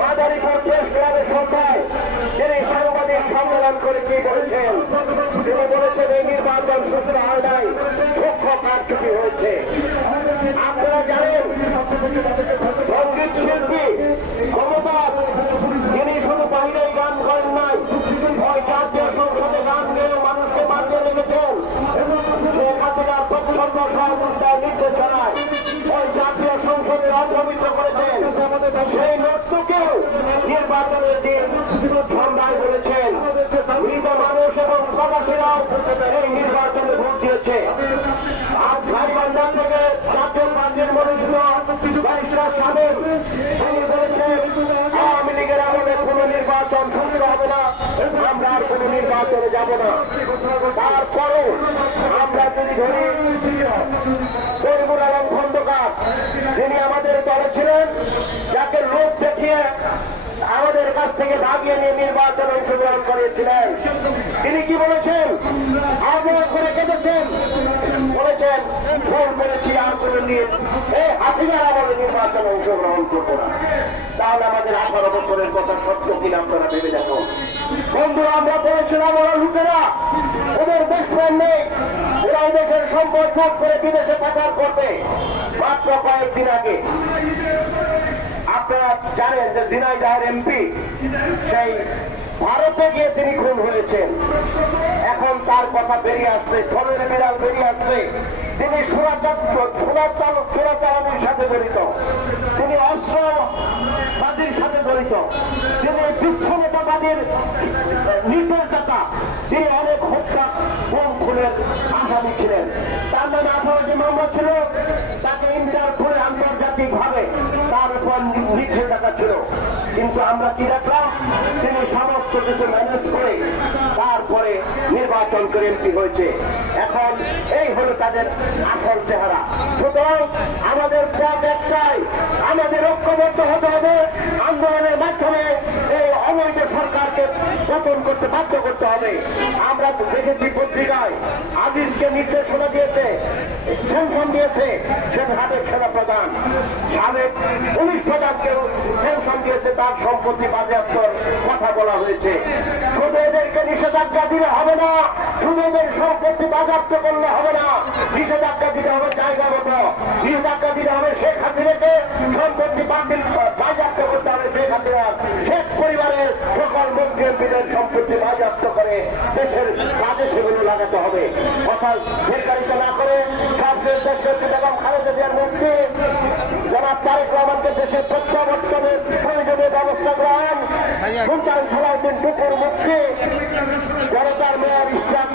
Madaripur press ক্লাবের সন্ধ্যায় তিনি সাংবাদিক সম্মেলন করে কি বলেছেন? তিনি বলেছেন এই নির্বাচন সুষ্ঠু হয় নাই, সূক্ষ্ম কারচুপি হয়েছে। আপনারা জানেন সঙ্গীত শিল্পী মমতাজ তিনি শুধু বাইরেই গান করেন নাই, ওই জাতীয় সংসদে গান গেয়ে মানুষকে মারতে লেগেছেন। শেখ হাসিনার প্রচ্ছন্ন সহযোগিতার নির্দেশনায় ওই জাতীয় সংসদে অপবিত্র করেছেন। সেই নর্তকেও নির্বাচনের দিন সন্ধ্যায় বলেছেন মৃত মানুষ এবং প্রবাসীরাও এই নির্বাচনে ভোট দিয়েছে। আজ গাইবান্ধা থেকে জাতীয় পার্টির মনোনীত ব্যারিস্টার সাহেব তিনি বলেছেন আওয়ামী লীগের আমলে কোন নির্বাচন সুস্থ হবে না, আমরা আর কোন নির্বাচনে যাব না। তারপরও আমরা যদি ধরি তৈমুর আলম খন্দকার যিনি আমাদের দলে ছিলেন, যাকে লোক দেখিয়ে আমাদের কাছ থেকে ভাগিয়ে নিয়ে নির্বাচনে অংশগ্রহণ করেছিলেন, তিনি কি বলেছেন? আহ্বান করে কেঁদেছেন, বলেছেন ভুল করেছি আর করে নিয়ে হাসিনার আমলে নির্বাচনে অংশগ্রহণ করবো না। তাহলে আমাদের 18 বছরের কথা সত্য কিনা আপনারা ভেবে দেখুন। বন্ধুরা, আমরা বলেছিলাম ওরা লুকেরা, ওদের দেশপ্রেম নেই, ওরা দেশের সম্পদ ভোট করে বিদেশে পাচার করবে। মাত্র কয়েকদিন আগে আপনারা জানেন যে ঝিনাইদহের এমপি সেই ভারতে গিয়ে তিনি খুন হয়েছেন। এখন তার কথা বেরিয়ে আসছে, ফলের বিড়াল বেরিয়ে আসছে, তিনি চোরাচালানির সাথে জড়িত, তিনি অস্ত্রবাদীর সাথে জড়িত, তিনি বিচ্ছিন্নতাবাদীর নির্দেশদাতা, তিনি অনেক হত্যা বোম খুনের আসামি ছিলেন। তার নামে 18টি মামলা ছিল, তাকে ইন্টারপোলে আন্তর্জাতিক ভাবে তার উপর নিষেধাজ্ঞা ছিল। কিন্তু আমরা কি দেখলাম? তিনি সমস্ত কিছু ম্যানেজ করে তারপরে নির্বাচন করে এমপি হয়েছে। এখন এই হলো তাদের আসল চেহারা। সুতরাং আমাদের পথ একটাই, আমাদের ঐক্যবদ্ধ হতে হবে, আন্দোলনের মাধ্যমে এই অবৈধ সরকারকে পতন করতে বাধ্য করতে হবে। আমরা দেখেছি পত্রিকায় আজিজকে নির্দেশনা দিয়েছে, সেনশন দিয়েছে সাবেক সেনাপ্রধান, সাবেক পুলিশ প্রধানকেও সেনশন দিয়েছে, তার সম্পত্তি বাজেয়াপ্তর কথা বলা হয়েছে। শুধু এদেরকে নিষেধাজ্ঞা দিলে হবে না, শুধু এদের সম্পত্তি বাজেয়াপ্ত করলে হবে না, নিষেধাজ্ঞা দিতে হবে জায়গা মতো, নিষেধাজ্ঞা দিতে হবে শেখ হাসিনাকে সম্পত্তি বাজেয়াপ্ত করতে হবে। শেখ হাসিনা শেখ পরিবারের সকল মন্ত্রী এমপিদের সম্পত্তি বাজেয়াপ্ত করে দেশের কাজে সেগুলো লাগাতে হবে। অর্থাৎ সরকারিত না করে সবচেয়ে দেশকে বেগম খালেদা জিয়ার মন্ত্রী জনাব তারেক রহমানকে দেশের প্রত্যাবর্তনের প্রয়োজনীয় ব্যবস্থা গ্রহণ, সুলতান সালাউদ্দিন টুকুর মুক্তি, জনতার মেয়র ইসলাম